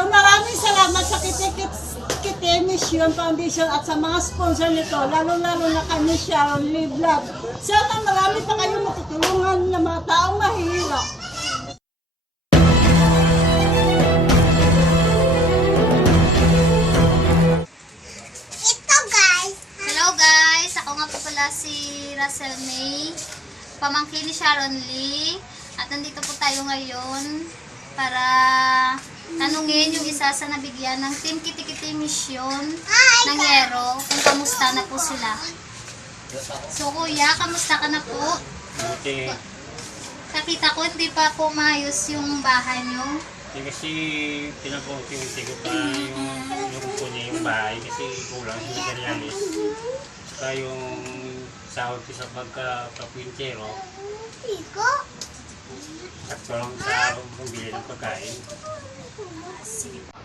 So maraming salamat sa Kite Mission Foundation at sa mga sponsor nito, lalo-lalo na kami Sharon Lee Vlog. Sana marami pa kayong matutulungan ng mga taong mahihirap. Hello guys! Ako nga po pala si Russell May, pamangkin ni Sharon Lee. At nandito po tayo ngayon para tanungin yung isa sa nabigyan ng Team Kite Mission ng Yero kung kamusta na po sila. So kuya, kamusta ka na po? Okay. Nakita ko hindi pa po maayos yung bahay nyo. Kasi pinag-unti-unti ko pa yung po niya yung bahay kasi kulang sa materialis. Saka yung sahod ko sa pagka-kapwintero, sakto lang sa pambili ng pagkain. Sige po.